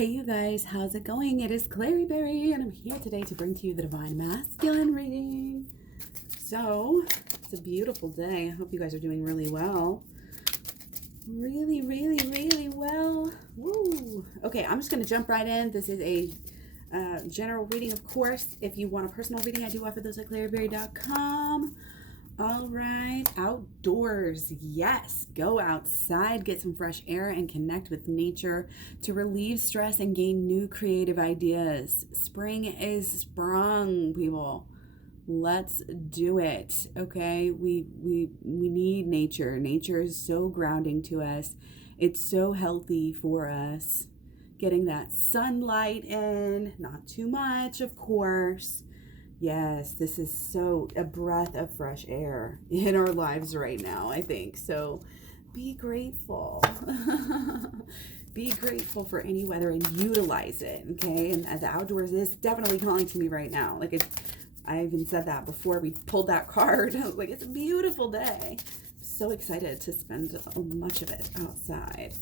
Hey you guys, how's it going? It is KlaireeBerry and I'm here today to bring to you the Divine Masculine reading. So, it's a beautiful day. I hope you guys are doing really well. Really well. Woo! Okay, I'm just going to jump right in. This is a general reading, of course. If you want a personal reading, I do offer those at KlaireeBerry.com. All right, outdoors. Yes, go outside, get some fresh air, and connect with nature to relieve stress and gain new creative ideas. Spring is sprung, people. Let's do it. Okay, we need nature. Nature is so grounding to us. It's so healthy for us. Getting that sunlight in, not too much, of course. Yes, this is so a breath of fresh air in our lives right now, I think. So be grateful. Be grateful for any weather and utilize it, okay? And the outdoors is definitely calling to me right now. I even said that before we pulled that card. I was like, it's a beautiful day. So excited to spend much of it outside.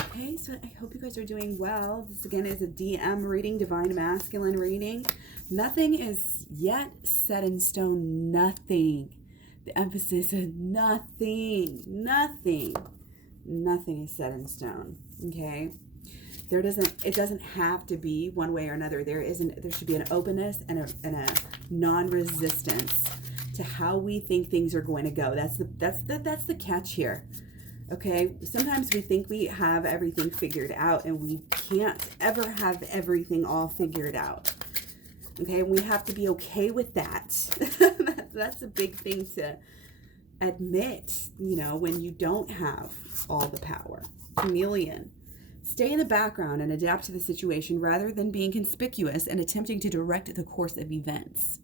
Okay, so I hope you guys are doing well. This again is a DM reading, Divine Masculine reading. Nothing is yet set in stone. Nothing. The emphasis is nothing. Nothing is set in stone. Okay? It doesn't have to be one way or another. There should be an openness and a non-resistance to how we think things are going to go. That's the catch here. Okay, sometimes we think we have everything figured out and we can't ever have everything all figured out. Okay, we have to be okay with that. That's a big thing to admit, when you don't have all the power. Chameleon. Stay in the background and adapt to the situation rather than being conspicuous and attempting to direct the course of events.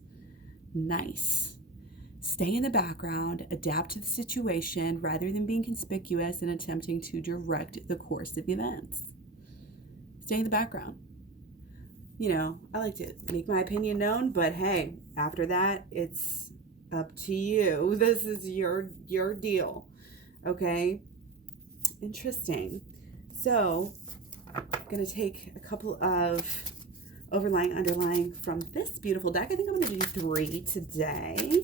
Nice. Stay in the background, adapt to the situation rather than being conspicuous and attempting to direct the course of events. Stay in the background. I like to make my opinion known, but hey, after that, it's up to you. This is your deal. Okay? Interesting. So, I'm going to take a couple of overlying, underlying from this beautiful deck. I think I'm going to do 3 today.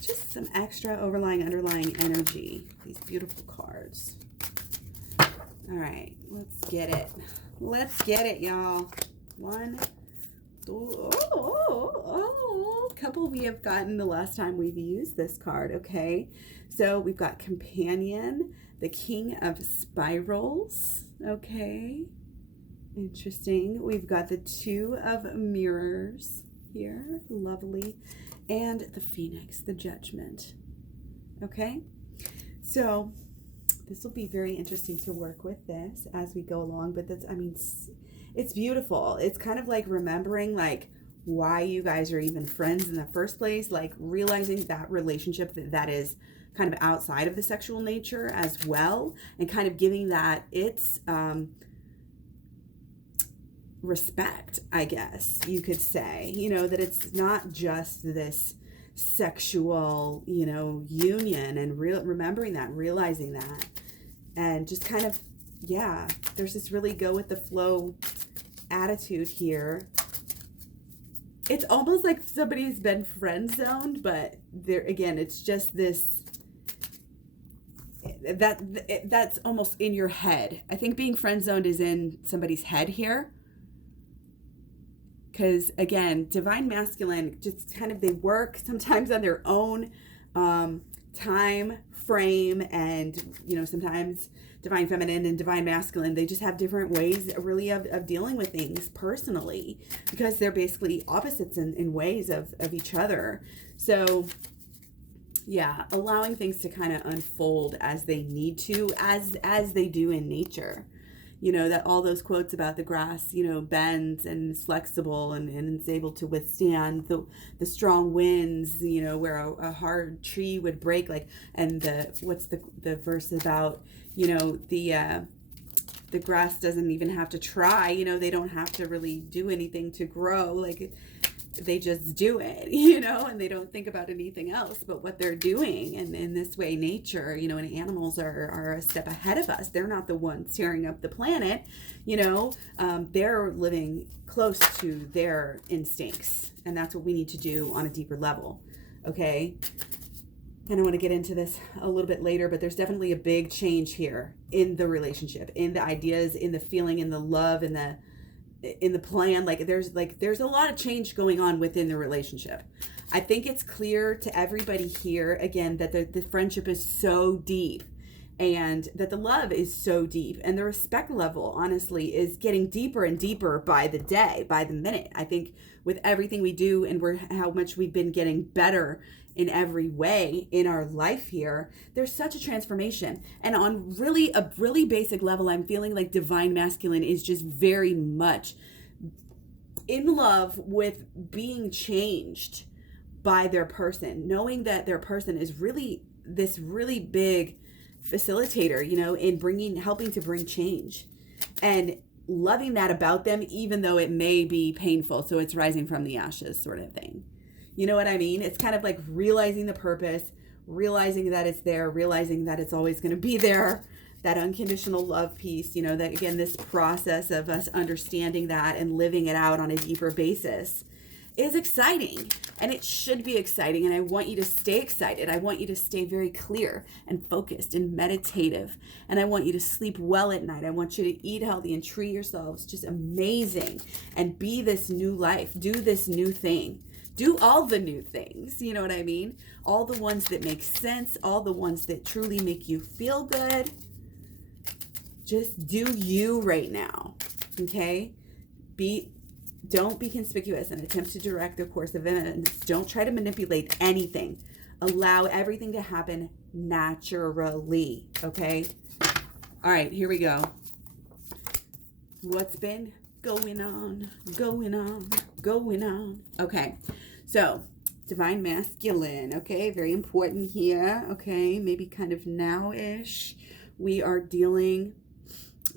Just some extra overlying, underlying energy. These beautiful cards. All right, let's get it. Let's get it, y'all. 1, 2, couple we have gotten the last time we've used this card, okay? So we've got Companion, the King of Spirals, okay? Interesting. We've got the 2 of Mirrors here, lovely. And the Phoenix, the Judgment. Okay, so this will be very interesting to work with this as we go along. But it's beautiful. It's kind of like remembering why you guys are even friends in the first place. Like realizing that relationship that is kind of outside of the sexual nature as well, and kind of giving that its respect, I guess you could say, that it's not just this sexual, union, and remembering that, realizing that, and just kind of, there's this really go with the flow attitude here. It's almost like somebody's been friend zoned, but there again, it's just this, that's almost in your head. I think being friend zoned is in somebody's head here. Because again, Divine Masculine, just kind of, they work sometimes on their own time frame, and sometimes Divine Feminine and Divine Masculine, they just have different ways really of dealing with things personally, because they're basically opposites in ways of each other. So yeah, allowing things to kind of unfold as they need to, as they do in nature. That all those quotes about the grass, bends and is flexible and is able to withstand the strong winds, where a hard tree would break, and what's the verse about, the grass doesn't even have to try, they don't have to really do anything to grow. they just do it, and they don't think about anything else but what they're doing. And in this way, nature, and animals are a step ahead of us. They're not the ones tearing up the planet, they're living close to their instincts. And that's what we need to do on a deeper level. Okay. And I want to get into this a little bit later, but there's definitely a big change here in the relationship, in the ideas, in the feeling, in the love, in the plan. There's a lot of change going on within the relationship. I think it's clear to everybody here, again, that the friendship is so deep, and that the love is so deep, and the respect level, honestly, is getting deeper and deeper by the day, by the minute. I think with everything we do, and how much we've been getting better in every way in our life here, there's such a transformation. And on a really basic level, I'm feeling like divine masculine is just very much in love with being changed by their person, knowing that their person is really this really big facilitator, in helping to bring change, and loving that about them, even though it may be painful. So it's rising from the ashes sort of thing. You know what I mean? It's kind of like realizing the purpose, realizing that it's there, realizing that it's always going to be there, that unconditional love piece, that again, this process of us understanding that and living it out on a deeper basis is exciting. And it should be exciting. And I want you to stay excited. I want you to stay very clear and focused and meditative. And I want you to sleep well at night. I want you to eat healthy and treat yourselves just amazing and be this new life. Do this new thing. Do all the new things, you know what I mean? All the ones that make sense, all the ones that truly make you feel good. Just do you right now, okay? Don't be conspicuous and attempt to direct the course of events. Don't try to manipulate anything. Allow everything to happen naturally, okay? All right, here we go. What's been going on? Okay, so divine masculine, okay, very important here, okay, maybe kind of now-ish. We are dealing,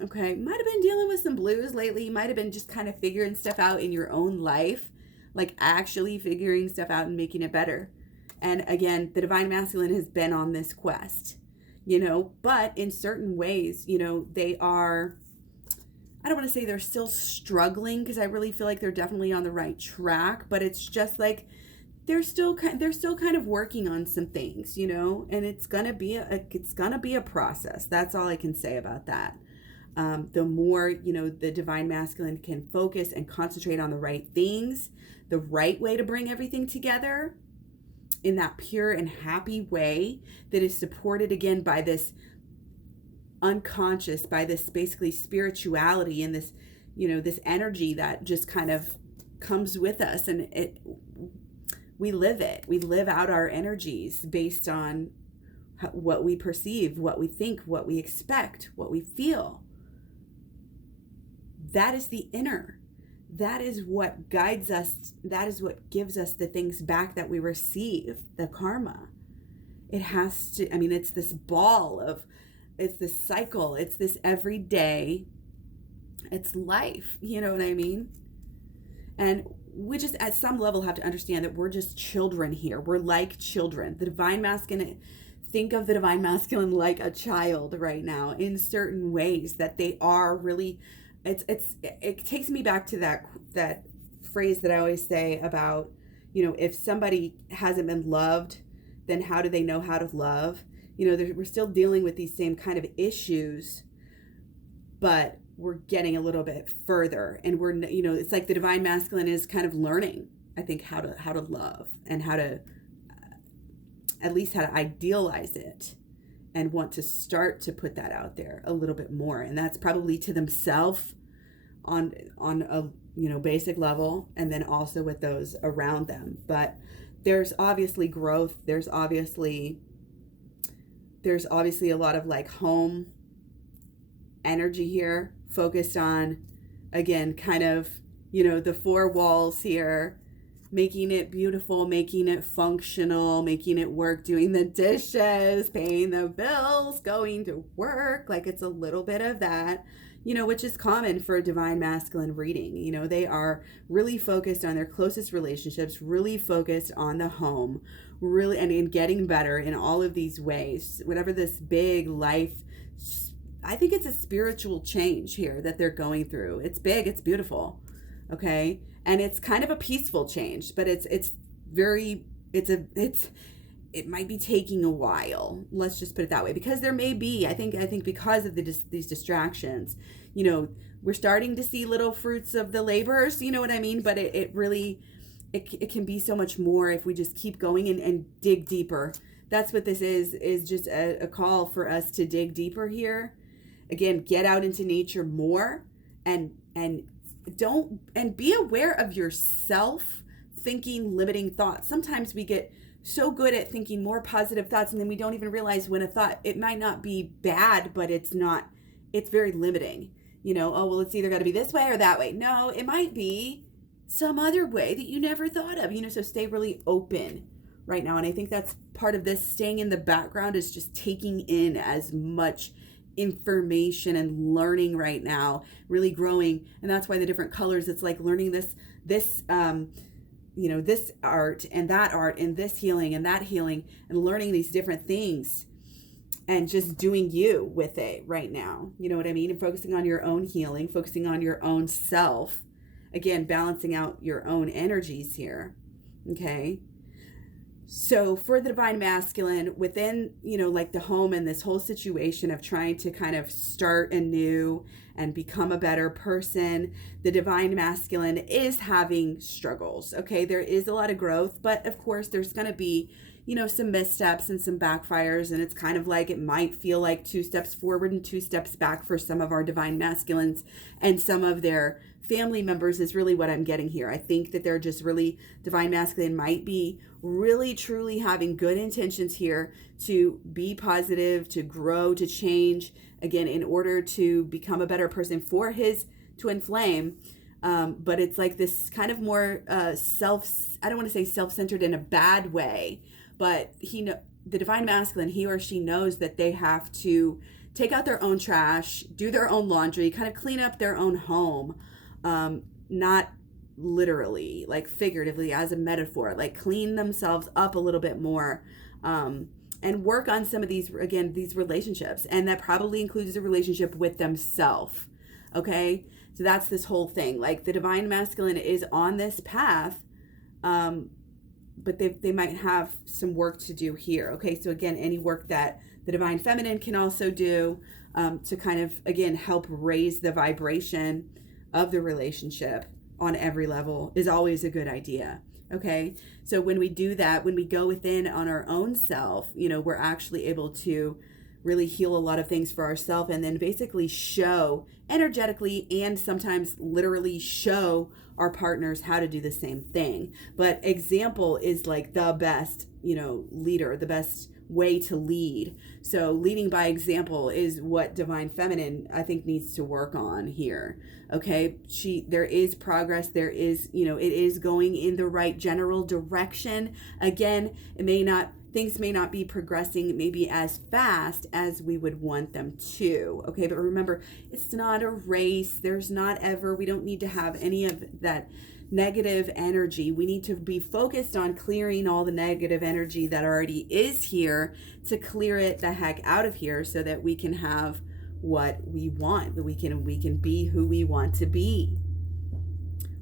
okay, might have been dealing with some blues lately, might have been just kind of figuring stuff out in your own life, like actually figuring stuff out and making it better. And again, the divine masculine has been on this quest, but in certain ways, they are, I don't want to say they're still struggling, because I really feel like they're definitely on the right track, but it's just like they're still kind of working on some things, and it's gonna be a process. That's all I can say about that. The more the divine masculine can focus and concentrate on the right things, the right way to bring everything together in that pure and happy way that is supported again by this unconscious, by this basically spirituality and this this energy that just kind of comes with us, and we live out our energies based on what we perceive, what we think, what we expect, what we feel. That is the inner. That is what guides us. That is what gives us the things back that we receive, the karma. It has to, it's this ball of, it's this cycle, it's this everyday, it's life, you know what I mean? And we just at some level have to understand that we're just children here. We're like children. The divine masculine, think of the divine masculine like a child right now in certain ways, that they are really, it takes me back to that phrase that I always say about, if somebody hasn't been loved, then how do they know how to love? We're still dealing with these same kind of issues, but we're getting a little bit further, and we're, it's like the divine masculine is kind of learning, I think, how to love, and how to, at least how to idealize it, and want to start to put that out there a little bit more. And that's probably to themselves on a basic level, and then also with those around them. But there's obviously growth. There's obviously a lot of like home energy here, focused on, again, kind of, the four walls here, making it beautiful, making it functional, making it work, doing the dishes, paying the bills, going to work. Like it's a little bit of that, which is common for divine masculine reading. They are really focused on their closest relationships, really focused on the home, really, and in getting better in all of these ways. Whatever this big life, I think it's a spiritual change here that they're going through. It's big, it's beautiful, okay? And it's kind of a peaceful change, but it might be taking a while. Let's just put it that way, because there may be, I think because of these distractions, we're starting to see little fruits of the labors, you know what I mean? But it really can be so much more if we just keep going and dig deeper. That's what this is just a call for us to dig deeper here. Again, get out into nature more and be aware of yourself thinking limiting thoughts. Sometimes we get so good at thinking more positive thoughts, and then we don't even realize when a thought, it might not be bad, but it's very limiting. Oh, well, it's either got to be this way or that way. No, it might be some other way that you never thought of, so stay really open right now. And I think that's part of this. Staying in the background is just taking in as much information and learning right now, really growing. And that's why the different colors, it's like learning this art and that art and this healing and that healing, and learning these different things and just doing you with it right now. You know what I mean? And focusing on your own healing, focusing on your own self. Again, balancing out your own energies here. Okay. So for the divine masculine within, like the home and this whole situation of trying to kind of start anew and become a better person, the divine masculine is having struggles. Okay. There is a lot of growth, but of course there's going to be, some missteps and some backfires. And it's kind of like, it might feel like 2 steps forward and 2 steps back for some of our divine masculines and some of their family members is really what I'm getting here. I think that they're just really, divine masculine might be really truly having good intentions here to be positive, to grow, to change, again, in order to become a better person for his twin flame. But it's like this kind of more I don't want to say self-centered in a bad way, but the divine masculine, he or she knows that they have to take out their own trash, do their own laundry, kind of clean up their own home. Not literally, like figuratively as a metaphor, like clean themselves up a little bit more, and work on some of these relationships. And that probably includes a relationship with themselves. Okay. So that's this whole thing. Like the divine masculine is on this path, but they might have some work to do here. Okay. So again, any work that the divine feminine can also do, to kind of, again, help raise the vibration of the relationship on every level is always a good idea. Okay. So when we do that, when we go within on our own self, we're actually able to really heal a lot of things for ourselves, and then basically show energetically and sometimes literally show our partners how to do the same thing. But example is like the best, leader, the best way to lead. So leading by example is what divine feminine, I think, needs to work on here. Okay. There is progress. There is, it is going in the right general direction. Again, things may not be progressing maybe as fast as we would want them to. Okay. But remember, it's not a race. We don't need to have any of that negative energy. We need to be focused on clearing all the negative energy that already is here, to clear it the heck out of here so that we can have what we want, that we can be who we want to be.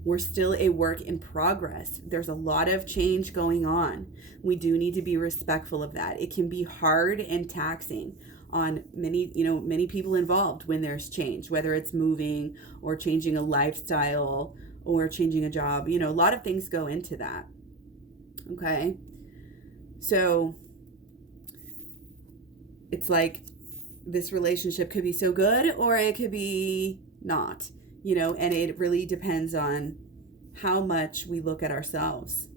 We're still a work in progress. There's a lot of change going on. We do need to be respectful of that. It can be hard and taxing on many people involved when there's change, whether it's moving or changing a lifestyle or changing a job. A lot of things go into that. Okay. So it's like this relationship could be so good or it could be not, and it really depends on how much we look at ourselves,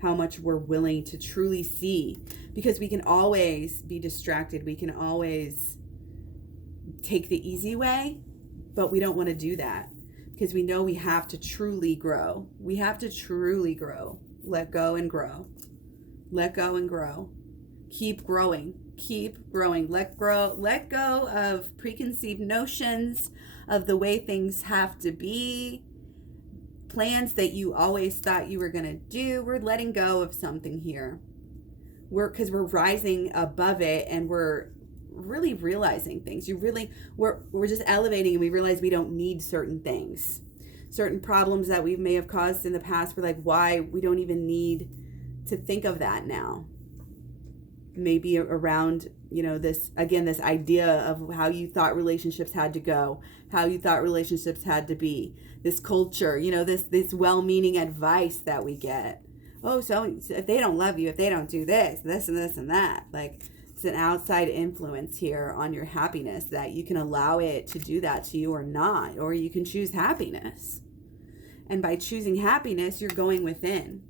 how much we're willing to truly see, because we can always be distracted. We can always take the easy way, but we don't want to do that. because we know we have to truly grow. We have to truly grow. Let go and grow. Let go and grow. Keep growing. Keep growing. Let go of preconceived notions of the way things have to be. Plans that you always thought you were going to do. We're letting go of something here. Because we're rising above it, and we're really realizing things. We're just elevating, and we realize we don't need certain things. Certain problems that we may have caused in the past, we're like, why? We don't even need to think of that now. Maybe around, this idea of how you thought relationships had to go, how you thought relationships had to be, this culture, this well-meaning advice that we get. Oh, so if they don't love you, if they don't do this and this and that, like, it's an outside influence here on your happiness, that you can allow it to do that to you or not, or you can choose happiness. And by choosing happiness, you're going within.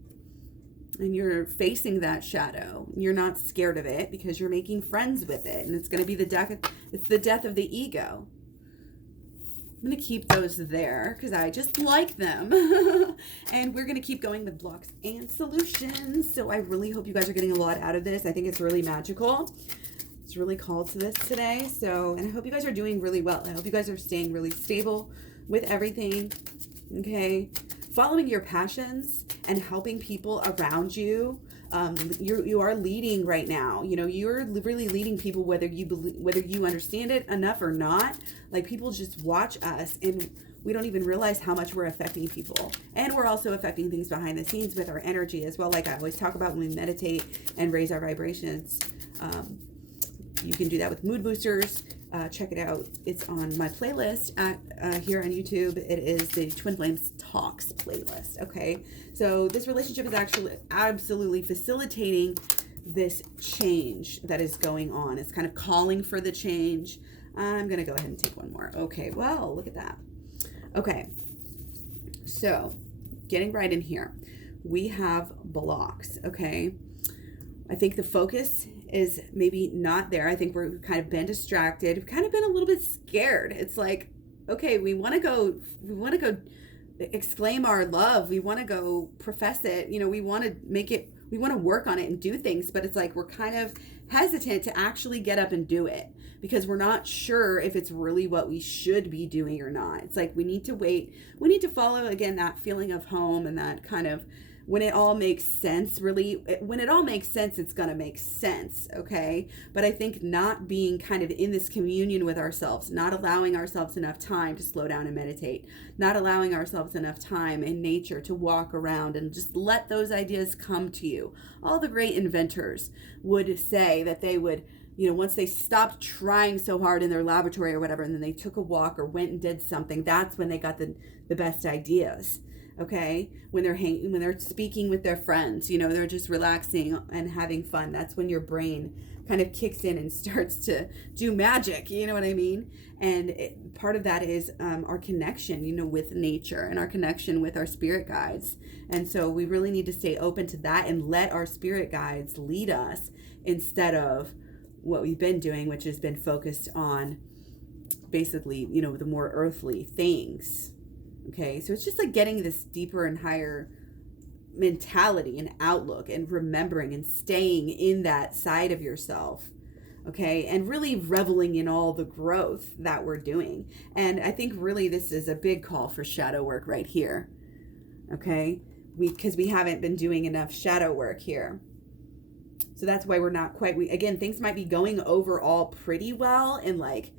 And you're facing that shadow. You're not scared of it because you're making friends with it. And it's going to be the death of the ego. I'm going to keep those there because I just like them. And we're going to keep going with blocks and solutions. So I really hope you guys are getting a lot out of this. I think it's really magical. It's really called to this today. And I hope you guys are doing really well. I hope you guys are staying really stable with everything. Okay. Following your passions and helping people around you. You are leading right now. You're really leading people, whether you understand it enough or not. Like, people just watch us, and we don't even realize how much we're affecting people. And we're also affecting things behind the scenes with our energy as well. Like I always talk about, when we meditate and raise our vibrations, you can do that with mood boosters. Check it out. It's on my playlist here on YouTube. It is the Twin Flames Talks playlist. Okay. So this relationship is actually absolutely facilitating this change that is going on. It's kind of calling for the change. I'm going to go ahead and take one more. Okay. Well, look at that. Okay. So getting right in here, we have blocks. Okay. I think the focus is maybe not there. I think we've kind of been distracted. We've kind of been a little bit scared. It's like, okay, we want to go exclaim our love. We want to go profess it. We want to make it, we want to work on it and do things, but it's like, we're kind of hesitant to actually get up and do it because we're not sure if it's really what we should be doing or not. It's like, we need to wait. We need to follow, again, that feeling of home, and that kind of, when it all makes sense, when it all makes sense, it's going to make sense, okay? But I think not being kind of in this communion with ourselves, not allowing ourselves enough time to slow down and meditate, not allowing ourselves enough time in nature to walk around and just let those ideas come to you. All the great inventors would say that they would, once they stopped trying so hard in their laboratory or whatever, and then they took a walk or went and did something, that's when they got the best ideas. Okay, when they're speaking with their friends, they're just relaxing and having fun. That's when your brain kind of kicks in and starts to do magic. You know what I mean? And part of that is our connection, with nature, and our connection with our spirit guides. And so we really need to stay open to that and let our spirit guides lead us, instead of what we've been doing, which has been focused on basically, the more earthly things. Okay, so it's just like getting this deeper and higher mentality and outlook, and remembering and staying in that side of yourself. Okay, and really reveling in all the growth that we're doing. And I think really this is a big call for shadow work right here. Okay, because we haven't been doing enough shadow work here. So that's why we're not quite, again, things might be going overall pretty well, and like,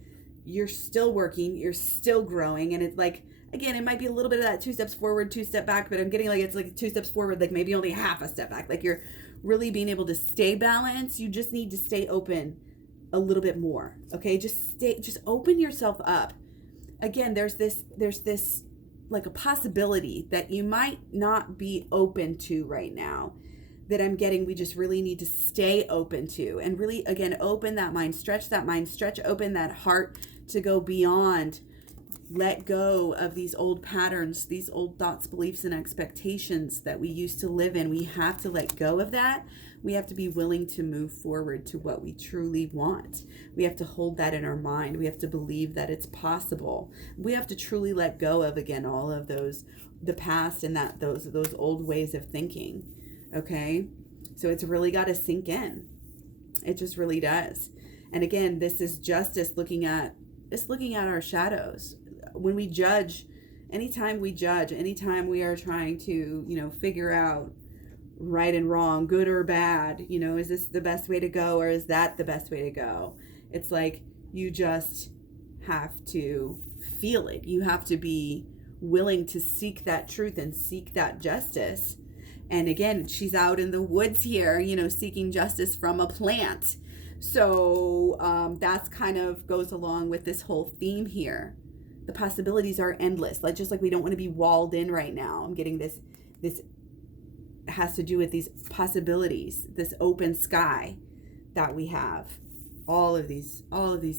you're still working, you're still growing, and it's like, again, it might be a little bit of that 2 steps forward, 2 step back, but I'm getting like, it's like 2 steps forward, like maybe only half a step back. Like, you're really being able to stay balanced. You just need to stay open a little bit more. Okay. Just open yourself up. Again, there's this like a possibility that you might not be open to right now, that I'm getting, we just really need to stay open to, and really, again, open that mind, stretch open that heart to go beyond let go of these old patterns, these old thoughts, beliefs, and expectations that we used to live in. We have to let go of that. We have to be willing to move forward to what we truly want. We have to hold that in our mind. We have to believe that it's possible. We have to truly let go of, again, all of those, the past and that those old ways of thinking. Okay? So it's really got to sink in. It just really does. And again, this is justice looking at our shadows. When we judge, anytime we are trying to, figure out right and wrong, good or bad, is this the best way to go, or is that the best way to go? It's like, you just have to feel it. You have to be willing to seek that truth and seek that justice. And again, she's out in the woods here, seeking justice from a plant. So that's kind of goes along with this whole theme here. The possibilities are endless. Just like we don't want to be walled in right now. I'm getting this has to do with these possibilities, this open sky that we have. All of these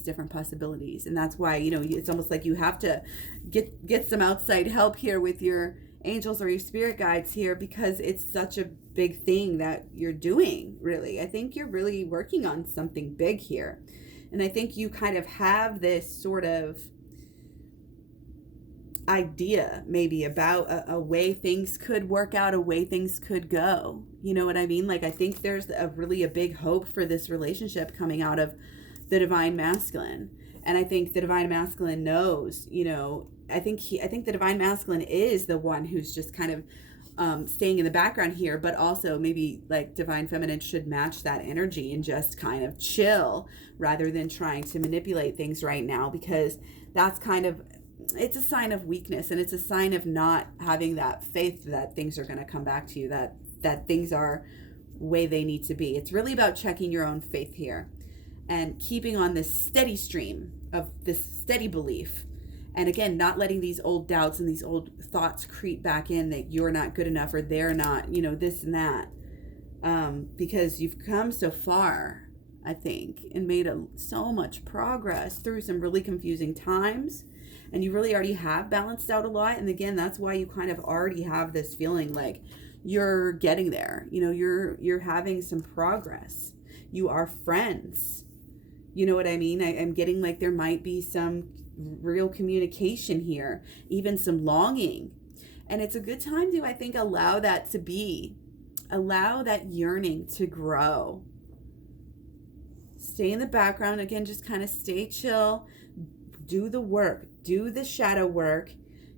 different possibilities. And that's why, it's almost like you have to get some outside help here with your angels or your spirit guides here, because it's such a big thing that you're doing, really. I think you're really working on something big here. And I think you kind of have this sort of idea maybe about a way things could work out, a way things could go. You know what I mean? I think there's a big hope for this relationship coming out of the divine masculine. And I think the divine masculine knows, I think the divine masculine is the one who's just kind of staying in the background here, but also maybe divine feminine should match that energy and just kind of chill rather than trying to manipulate things right now, because that's it's a sign of weakness, and it's a sign of not having that faith that things are going to come back to you, that things are the way they need to be. It's really about checking your own faith here and keeping on this steady stream of this steady belief. And again, not letting these old doubts and these old thoughts creep back in that you're not good enough or they're not, this and that. Because you've come so far, I think, and made so much progress through some really confusing times. And you really already have balanced out a lot. And again, that's why you kind of already have this feeling like you're getting there. You're having some progress. You are friends. You know what I mean? I'm getting there might be some real communication here, even some longing. And it's a good time to, I think, allow that yearning to grow. Stay in the background. Again, just kind of stay chill. Do the work. Do the shadow work.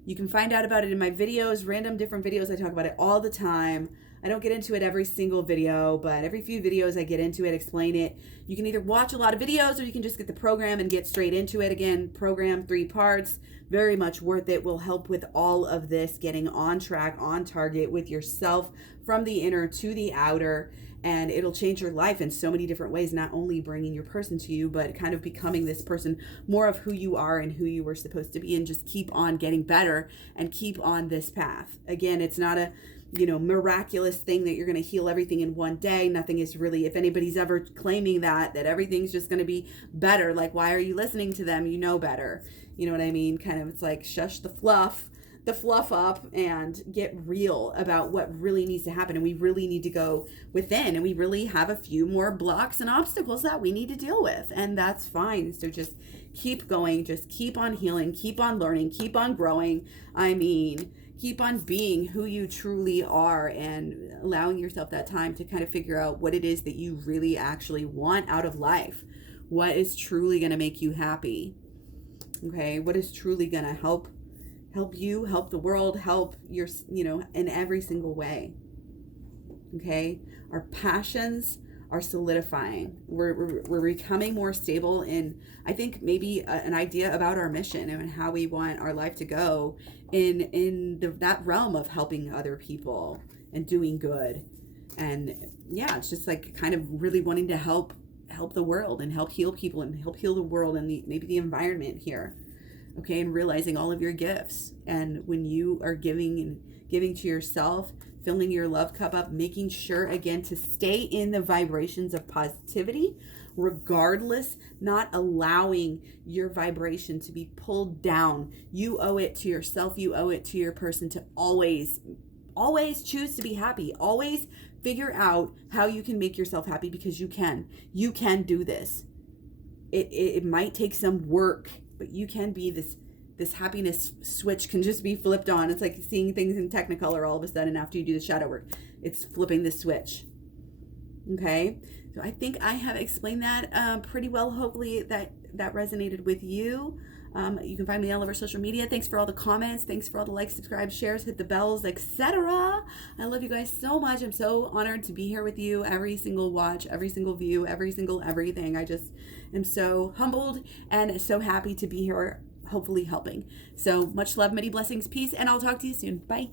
You can find out about it in my videos, random different videos. I talk about it all the time. I don't get into it every single video, but every few videos I get into it, explain it. You can either watch a lot of videos or you can just get the program and get straight into it. Again, program 3 parts, very much worth it. Will help with all of this, getting on track, on target with yourself from the inner to the outer. And it'll change your life in so many different ways, not only bringing your person to you, but kind of becoming this person more of who you are and who you were supposed to be, and just keep on getting better and keep on this path. Again, it's not a miraculous thing that you're going to heal everything in one day. Nothing is really, if anybody's ever claiming that everything's just going to be better, why are you listening to them? You know better. You know what I mean? Kind of, it's like, shush the fluff up and get real about what really needs to happen. And we really need to go within, and we really have a few more blocks and obstacles that we need to deal with, and that's fine. So just keep going, just keep on healing, keep on learning, keep on growing. Keep on being who you truly are, and allowing yourself that time to kind of figure out what it is that you really actually want out of life. What is truly going to make you happy? Okay, what is truly going to help you, help the world, help your, in every single way. Okay, our passions are solidifying. We're becoming more stable in, I think, maybe an idea about our mission and how we want our life to go in that realm of helping other people and doing good. And yeah, it's just kind of really wanting to help the world and help heal people and help heal the world and maybe the environment here. Okay, and realizing all of your gifts. And when you are giving to yourself, filling your love cup up, making sure, again, to stay in the vibrations of positivity regardless, not allowing your vibration to be pulled down. You owe it to yourself. You owe it to your person to always choose to be happy. Always figure out how you can make yourself happy, because you can do this. It might take some work, but you can be this happiness switch can just be flipped on. It's like seeing things in Technicolor all of a sudden after you do the shadow work. It's flipping the switch. Okay, so I think I have explained that pretty well. Hopefully that resonated with you. You can find me all over social media. Thanks for all the comments. Thanks for all the likes, subscribe, shares, hit the bells, etc. I love you guys so much. I'm so honored to be here with you. Every single watch, every single view, every single everything. I just am so humbled and so happy to be here, hopefully helping. So much love, many blessings, peace, and I'll talk to you soon. Bye.